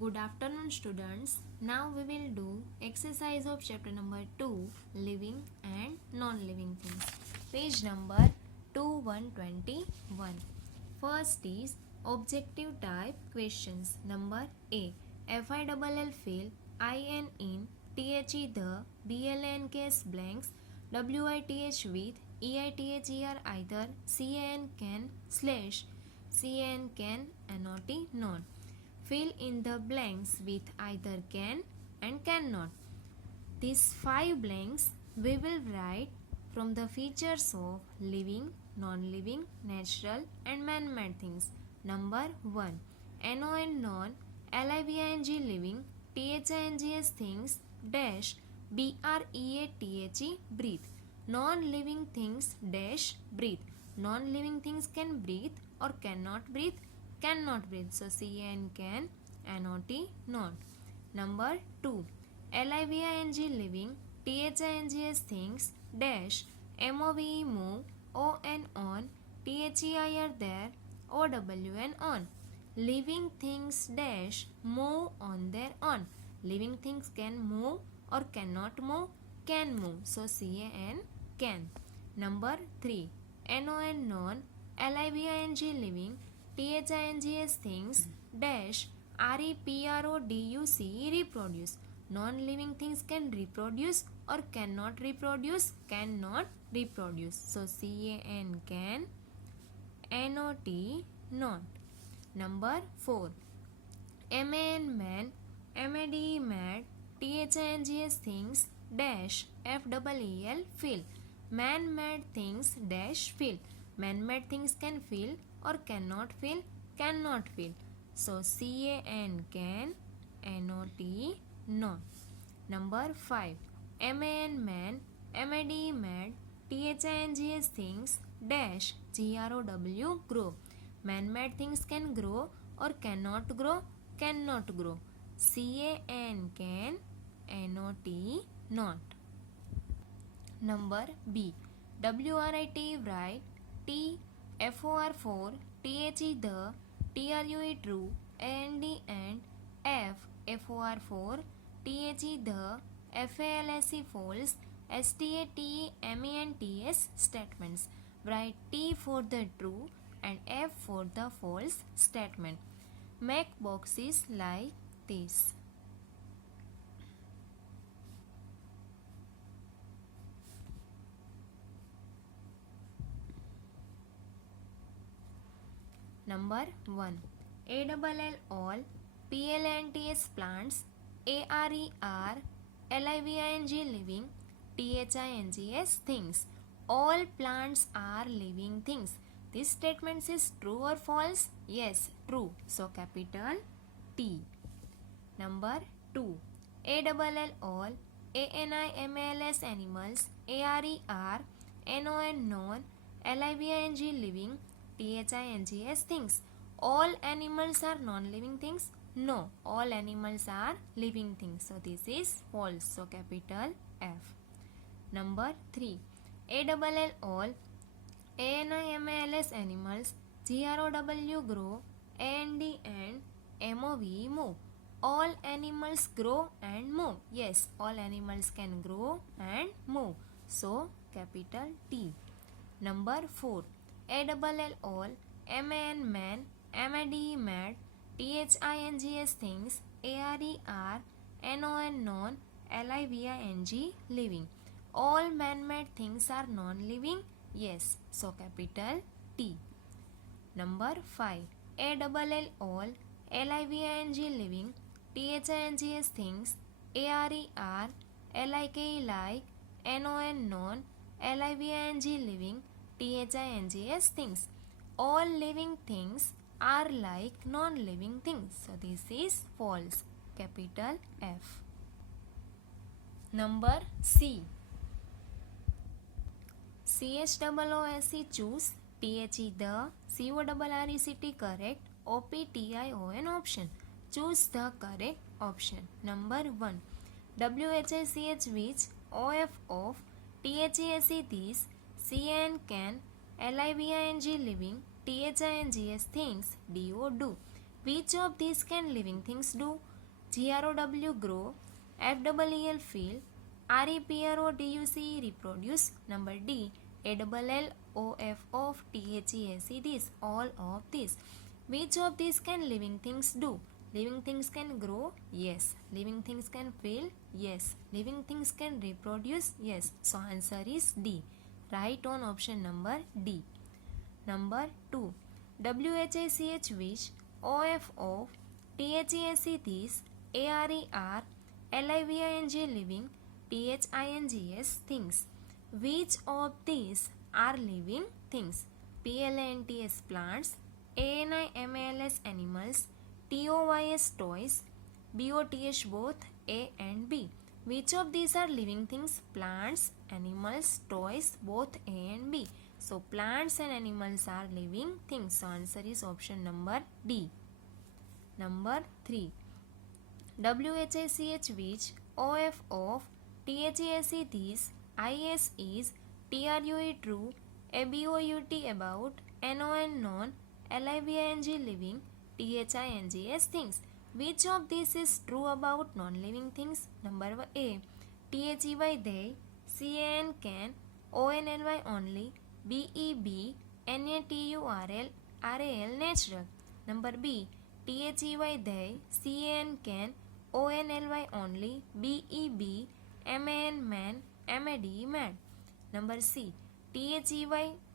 Good afternoon, students. Now we will do exercise of chapter number 2, living and non-living things. Page number 2121. First is objective type questions. Number A. FILL fill, IN in, THE the, BLNKS blanks, WITH with, EITHER either, CAN can, slash, CAN can, NOT not. Fill in the blanks with either can and cannot. These 5 blanks we will write from the features of living, non-living, natural and man-made things. Number 1. NON non, LIVING living, THINGS things, dash, BREATHE breathe. Non-living things dash breathe. Non-living things can breathe or cannot breathe. Cannot breathe. So can, NOT not. Number 2. LIVING living, THINGS things, dash, MOVE move, on, THEIR there, OWN on. Living things dash move on their own. Living things can move or cannot move, can move. So can. Number 3. NON non, LIVING living, THINGS things, dash, REPRODUCE reproduce. Non-living things can reproduce or cannot reproduce, cannot reproduce. So can, NOT not. Number 4. MAN man, MAD mad, THINGS things, dash, FEEL fill. Man-made things dash fill. Man-made things can fill or cannot fill, cannot fill. So can, NOT not. Number 5. MAN man, MAD mad, THINGS things, dash, GROW grow. Man-made things can grow or cannot grow, cannot grow. can, NOT not. Number B. WRIT write, T, FOR4, THE the, TRUE true, AND and, F, FOR4, THE the, FALSE false, STATEMENTS statements. Write T for the true and F for the false statement. Make boxes like this. Number 1. ALL all, PLANTS plants, ARER, LIVING living, THINGS things. All plants are living things. This statement is true or false? Yes, true. So capital T. Number 2. ALL all, ANIMALS animals, ARER, NON non, LIVING living, THINGS things. All animals are non-living things? No, all animals are living things. So this is false. So capital F. Number 3. ALL all, ANIMALS animals, GROW grow, AND and MOVE move. All animals grow and move. Yes, all animals can grow and move. So capital T. Number 4. ALL all, MAN man, MAD mad, THINGS things, ARER, NON non, LIVING living. All man-made things are non-living? Yes, so capital T. Number 5. ALL all, LIVING living, THINGS things, ARER, LIK like, NON non, LIVING living, THINGS things. All living things are like non-living things. So this is false. Capital F. Number C. CHOOSE choose, THE the, CORRECT correct, OPTION option. Choose the correct option. Number 1. WHICH which, OF of, THESE this, CAN can, LIVING living, THINGS things, DO do. Which of these can living things do? GROW grow, FEEL feel, REPRODUCE reproduce. Number D. ALLOF THEAC this, all of these. Which of these can living things do? Living things can grow? Yes. Living things can feel? Yes. Living things can reproduce? Yes. So answer is D. Right on option number D. Number 2. WHICH which, OF of, THEAC this, ARER, LIVING living, THINGS things. Which of these are living things? PLANTS plants, ANIMALS animals, TOYS toys, BOTH both A and B. Which of these are living things? Plants, animals, toys, both A and B. So plants and animals are living things. So answer is option number D. Number 3. WHICH which, OF of, THEAC these, IS is, TRUE true, ABOUT about, NON non, LIVING living, THINGS things. Which of these is true about non-living things? Number A. THEY they, CAN can, ONLY only, BEB, NATURL, RAL natural. Number B. THEY they, CAN can, ONLY only, BEB, MAN man, MAD mad. Number C. THEY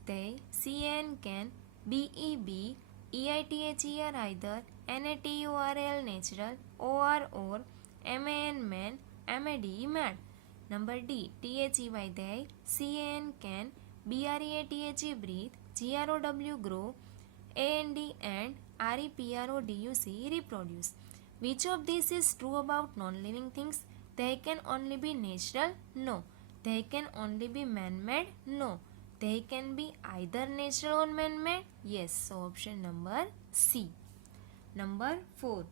they, CAN can, BEB, EITHER either, NATURL natural, or, MAN man, MAD mad. Number D. THEY they, CAN can, BREATHE breathe, GROW grow, AND and REPRODUCE reproduce. Which of these is true about non-living things? They can only be natural? No. They can only be man-made? No. They can be either natural or man-made? Yes. So option number C. Number 4.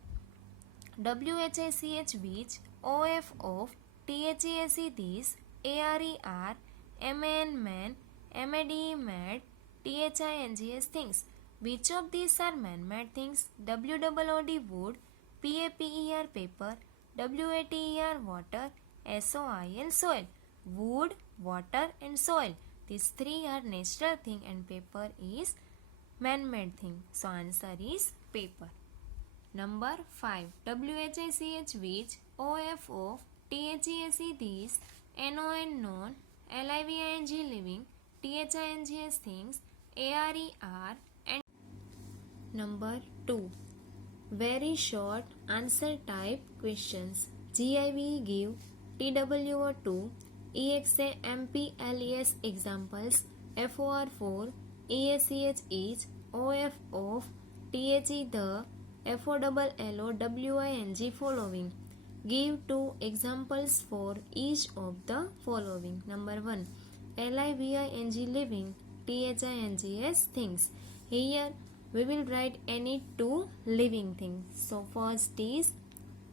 WHICH which, OF of, THEAC these, ARER, MAN man, MAD mad, THINGS things. Which of these are man-made things? WOOD wood, PAPER paper, WATER water, SOIL soil. Wood, water and soil. These three are natural thing and paper is man-made thing. So answer is paper. Number 5. WHICH which, OF of, THEAC these, NON non, LIVING living, THINGS things, ARER and number 2. Very short answer type questions. GIV give, TWO2, EXA MPLES examples, FOR 4, EACH each, OF of, THE the, FOLLOWING following. Give 2 examples for each of the following. Number 1. LIVING living, THINGS things. Here we will write any 2 living things. So first is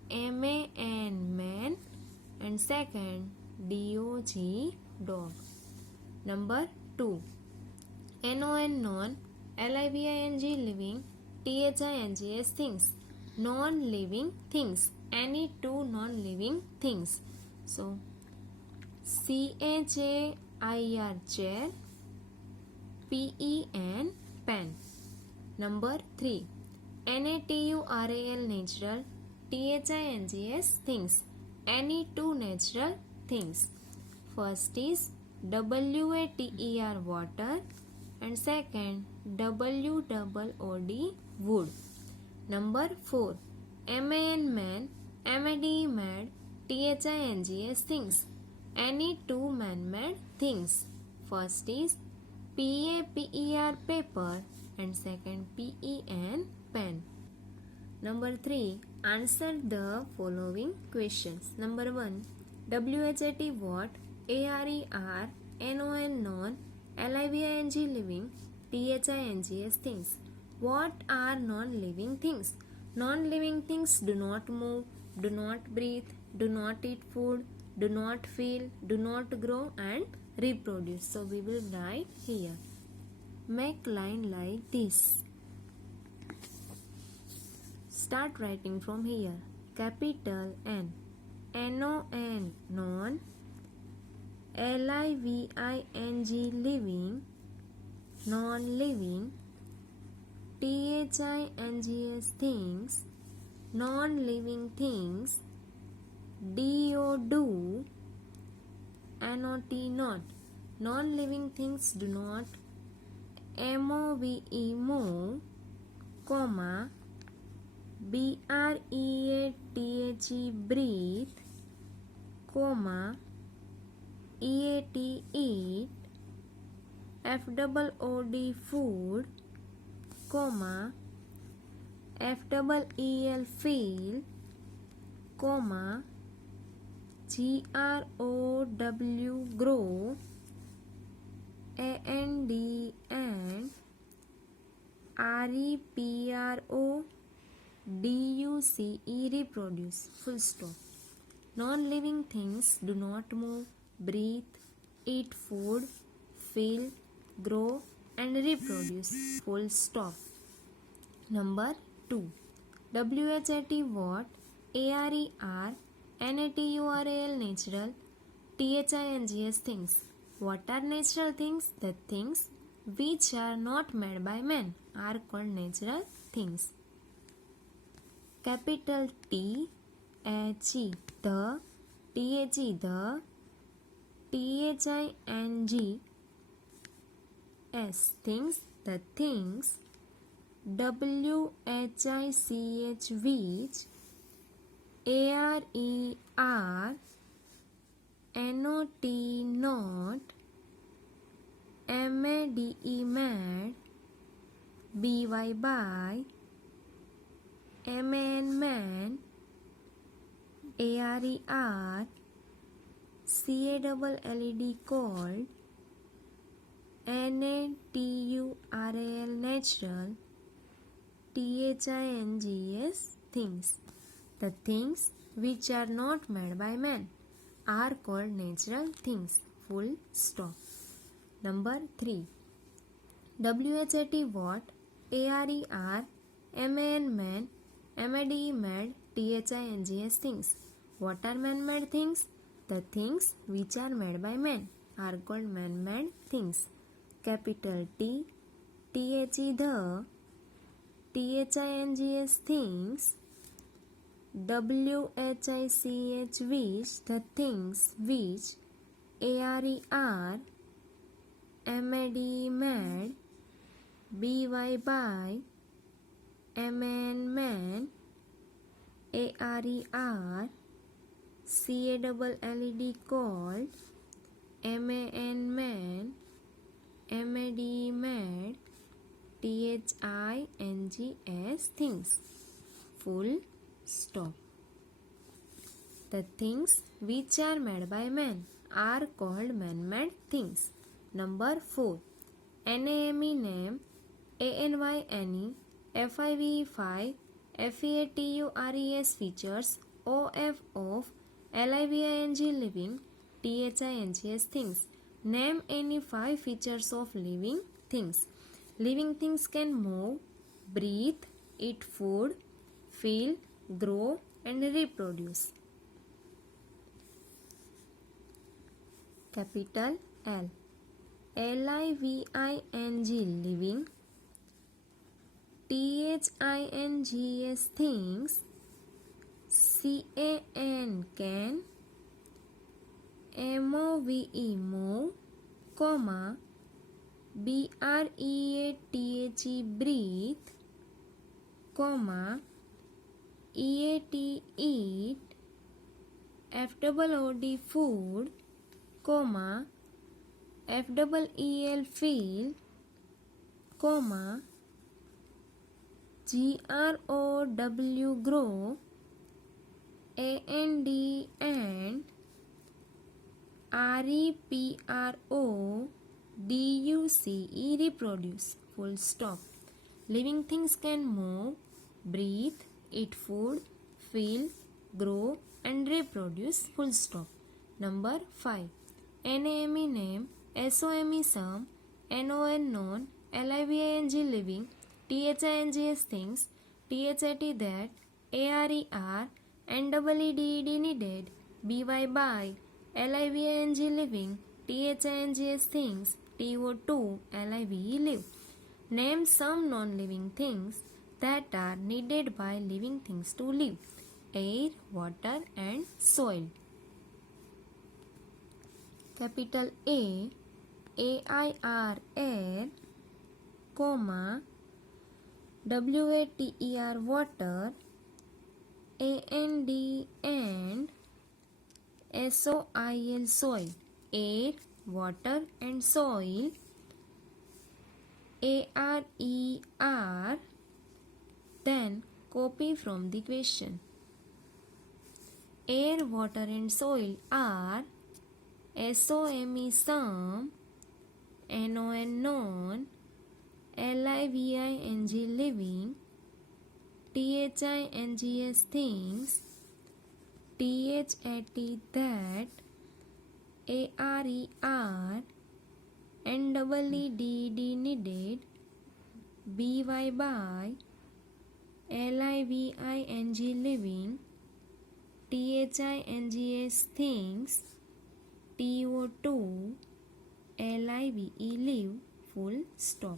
MAN man and second DOG dog. Number 2. NON non, LIVING living, THINGS things. Non-living things. Any 2 non-living things. So CHAIR chair, PEN pen. Number 3. NATURAL natural, THINGS things. Any 2 natural things. First is WATER water and second WOOD wood. Number 4. MAN man, MAD mad, THINGS things. Any 2 man-made things. First is PAPER paper and second PEN pen. Number 3. Answer the following questions. Number 1. WHAT what, ARER, NON non, LIVING living, THINGS things. What are non-living things? Non-living things do not move, do not breathe, do not eat food, do not feel, do not grow and reproduce. So we will write here. Make line like this. Start writing from here. Capital N. N-O-N, non. L-I-V-I-N-G, living, non-living. T-H-I-N-G-S, things, non-living things. D-O, do. N-O-T, not. Non-living things do not. M-O-V-E, move, comma. B-R-E-A-T-H-E, breathe, comma. E-A-T, eat. F-O-O-D, food, comma. F-E-E-L, feel, comma. G-R-O-W, grow. A-N-D, and. R-E-P-R-O, D-U-C-E, reproduce, full stop. Non-living things do not move, breathe, eat food, feel, grow and reproduce, full stop. Number 2. W-H-A-T, what? A-R-E-R, N-A-T-U-R-A-L, natural. T-H-I-N-G-S, things. What are natural things? The things which are not made by man are called natural things. Capital T, H-E, the. T-H-E, the. T-H-I-N-G-S, things, the things. W-H-I-C-H, which. A-R-E-R, N-O-T, not. M-A-D-E, mad. B-Y, by. M-A-N, man. A-R-E-R, C-A-L-L-E-D, called. N-A-T-U-R-A-L, natural. T-H-I-N-G-S, things. The things which are not made by man are called natural things, full stop. Number 3. W-H-A-T, what? A-R-E-R, M-A-N, man. M-A-D-E, mad. T-H-I-N-G-S, things. What are man-made things? The things which are made by man are called man-made things. Capital T, T-H-E, the. T-H-I-N-G-S, things. W-H-I-C-H, which, the things which. A-R-E-R, M-A-D-E, mad. B-Y, by. M-A-N, man. A-R-E-R, C-A-L-L-E-D, called. M-A-N, man. M-A-D-E, mad. T-H-I-N-G-S, things, full stop. The things which are made by man are called man-made things. Number 4. N-A-M-E, name. A-N-Y-N-E, F-I-V-E, five. F-E-A-T-U-R-E-S, features. O-F, of. L-I-V-I-N-G, living. T-H-I-N-G-S, things. Name any 5 features of living things. Living things can move, breathe, eat food, feel, grow and reproduce. Capital L. L-I-V-I-N-G, living. T-H-I-N-G-S, things. C-A-N, can. M-O-V-E, move, comma. B-R-E-A-T-H-E, breathe, comma. E-A-T, eat. F-O-O-D, food, comma. F-E-E-L, feel, comma. G-R-O-W, grow. A-N-D, and. R-E-P-R-O, D-U-C-E, reproduce, full stop. Living things can move, breathe, eat food, feel, grow and reproduce, full stop. Number 5. N-A-M-E, name. S-O-M-E, some. N-O-N, known. L-I-V-I-N-G, living. T-H-I-N-G-S, things. T-H-I-T, that. ARER, NEEDED needed, BY bike, LIVING living, THINGS things, TO2 LIVE live. Name some non-living things that are needed by living things to live. Air, water and soil. Capital A, AIR, air, comma, WATER, water, AND and SOIL, soil. Air, water and soil. ARER. Then copy from the question. Air, water and soil are SOME, some, NON, non, LIVING, living, THINGS, things, THAT, that, ARER, NEEDED, needed, BY by, LIVING, living, THINGS, things, TO2 LIVE, live, full stop.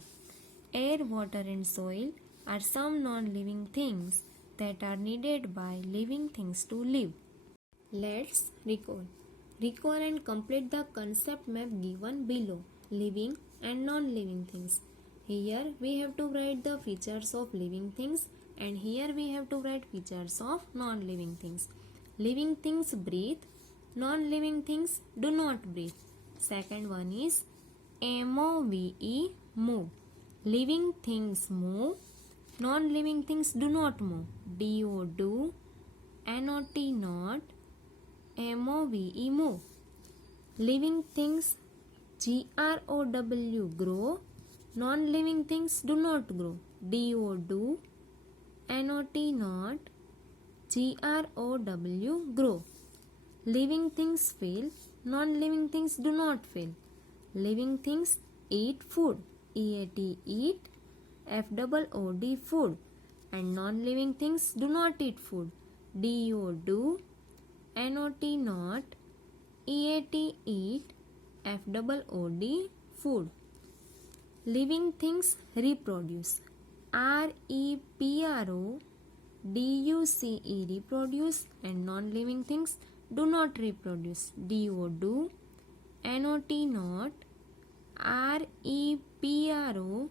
Air, water and soil are some non-living things that are needed by living things to live. Let's recall. Recall and complete the concept map given below, living and non-living things. Here we have to write the features of living things and here we have to write features of non-living things. Living things breathe, non-living things do not breathe. Second one is MOVE, move. Living things move, non-living things do not move. DO, do, NOT, not, MOVE, move. Living things GROW, grow, non-living things do not grow. DO, do, NOT, not, GROW, grow. Living things feel, non-living things do not feel. Living things eat food, EAT, eat, FOOD, food, and non-living things do not eat food. DO, do, NOT, not, EAT, eat, FOOD, food. Living things reproduce, REPRO, DUCE, reproduce, and non-living things do not reproduce. DO, do, NOT, not, REPRO,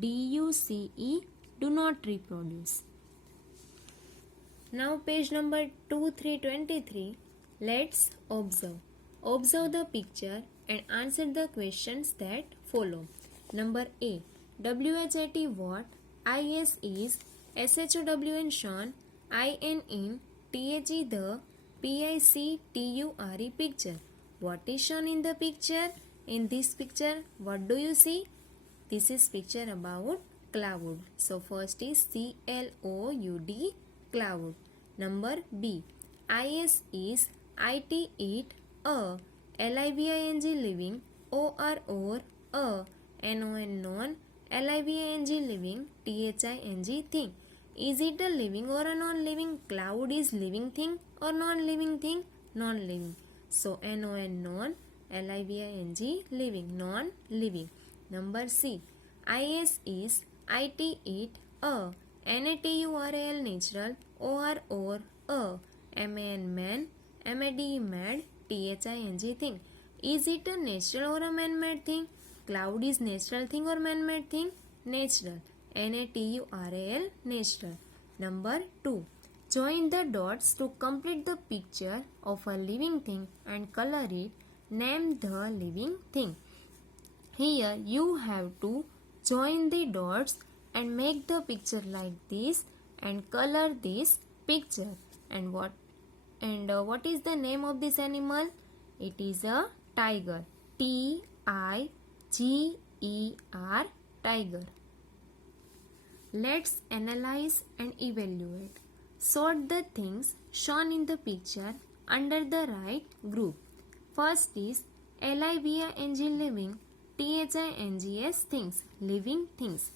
DUCE, do not reproduce. Now page number 2323. Let's observe. Observe the picture and answer the questions that follow. Number A. WHAT, what? IS is, SHOWN, shown, IN, in, THE, the, PICTURE, picture. What is shown in the picture? In this picture, what do you see? This is picture about cloud. So first is CLOUD, cloud. Number B. IS is, IT, eat, a, LIVING, living, OR, a, NON, non, LIVING, living, THING, thing. Is it a living or a non-living? Cloud is living thing or non-living thing? Non-living. So NON, non, LIVING, living, non-living. Number C. IS is, IT, eat, a, NATURAL, natural, OR, a, MAN, man, MAD, mad, THING, thing. Is it a natural or a man-made thing? Cloud is natural thing or man-made thing? Natural. NATURAL, natural. Number 2. Join the dots to complete the picture of a living thing and color it. Name the living thing. Here you have to join the dots and make the picture like this and color this picture. And what is the name of this animal? It is a tiger. TIGER, tiger. Let's analyze and evaluate. Sort the things shown in the picture under the right group. First is LIVING, living, THINGS, things, living things.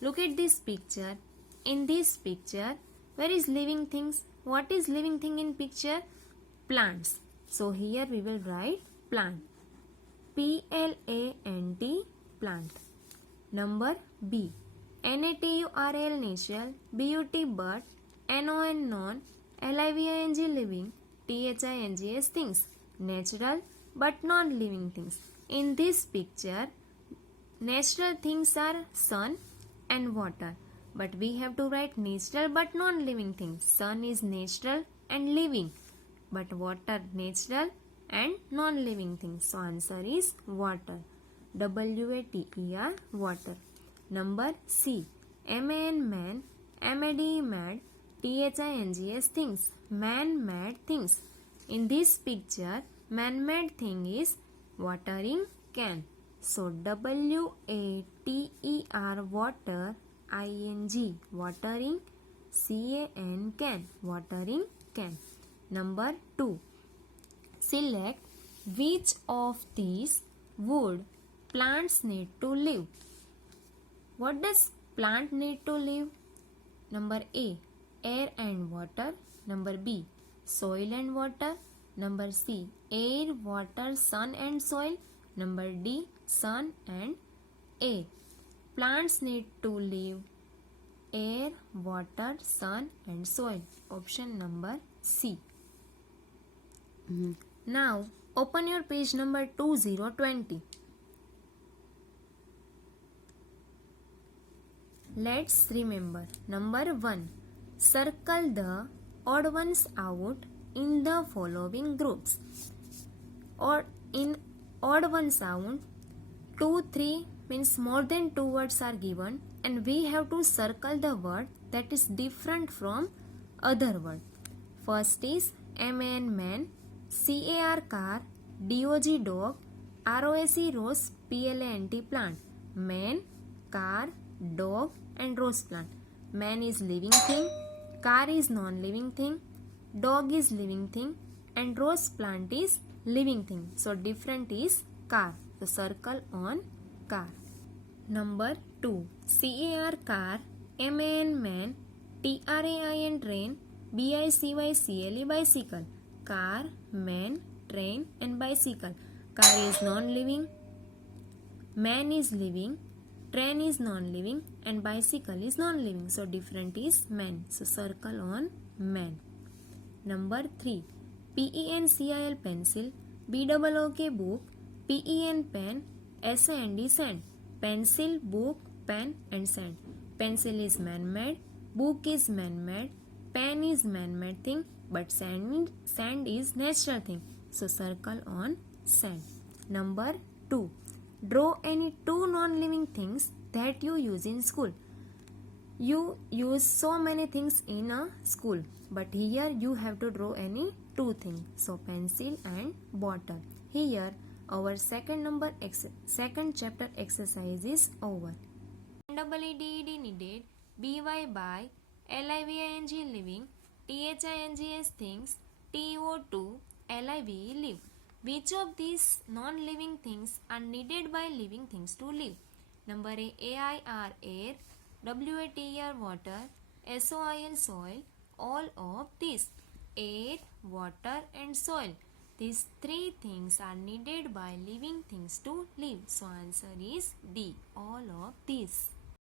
Look at this picture. In this picture, Where is living things? What is living thing in picture? Plants. So here we will write plant. P-L-A-N-T, plant. Number B. N-A-T-U-R-A-L, natural. B-U-T, but. N-O-N, non. L-I-V-I-N-G, living. T-H-I-N-G-S, things. Natural but non-living things. In this picture, natural things are sun and water. But we have to write natural but non-living things. Sun is natural and living. But water natural and non-living things. So answer is water. W-A-T-E-R, water. Number C. M-A-N, man. M-A-D, mad. T-H-I-N-G-S, things. Man-made things. In this picture, man-made thing is watering can. So W-A-T-E-R, water, I-N-G, watering, C-A-N, can, watering can. Number 2. Select which of these would plants need to live. What does plant need to live? Number A. Air and water. Number B. Soil and water. Number C. Air, water, sun and soil. Number D. Sun and air. Plants need to live air, water, sun and soil. Option number C. Now open your page number 2020. Let's remember. Number 1. Circle the odd ones out in the following groups. Or in odd ones out, 2, 3 means more than 2 words are given and we have to circle the word that is different from other word. First is M-A-N, man. C-A-R, car. D-O-G, dog. R-O-S-E, rose. P-L-A-N-T, plant. Man, car, dog and rose plant. Man is living thing, car is non-living thing, dog is living thing and rose plant is living thing. So different is car. So circle on car. Number 2. C-A-R, car. M-A-N, man. T-R-A-I-N, train. B-I-C-Y-C-L-E, bicycle. Car, man, train and bicycle. Car is non-living, man is living, train is non-living and bicycle is non-living. So different is man. So circle on man. Number 3. P-E-N-C-I-L, pencil. B-O-O-K, book. P-E-N, pen. S-A-N-D, sand. Pencil, book, pen and sand. Pencil is man-made, book is man-made, pen is man-made thing, but sand is natural thing. So circle on sand. Number 2. Draw any 2 non-living things that you use in school. You use so many things in a school, but here you have to draw any 2 things. So pencil and bottle. Here our second chapter exercise is over. N-E-E-D, needed. B-Y, by. L-I-V-I-N-G, living. T-H-I-N-G-S, things. T-O-2, L-I-V-E, live. Which of these non-living things are needed by living things to live? Number A. A-I-R, air. W-A-T-E-R, water. S-O-I-L, soil. All of these. Air, water and soil. These 3 things are needed by living things to live. So answer is D. All of these.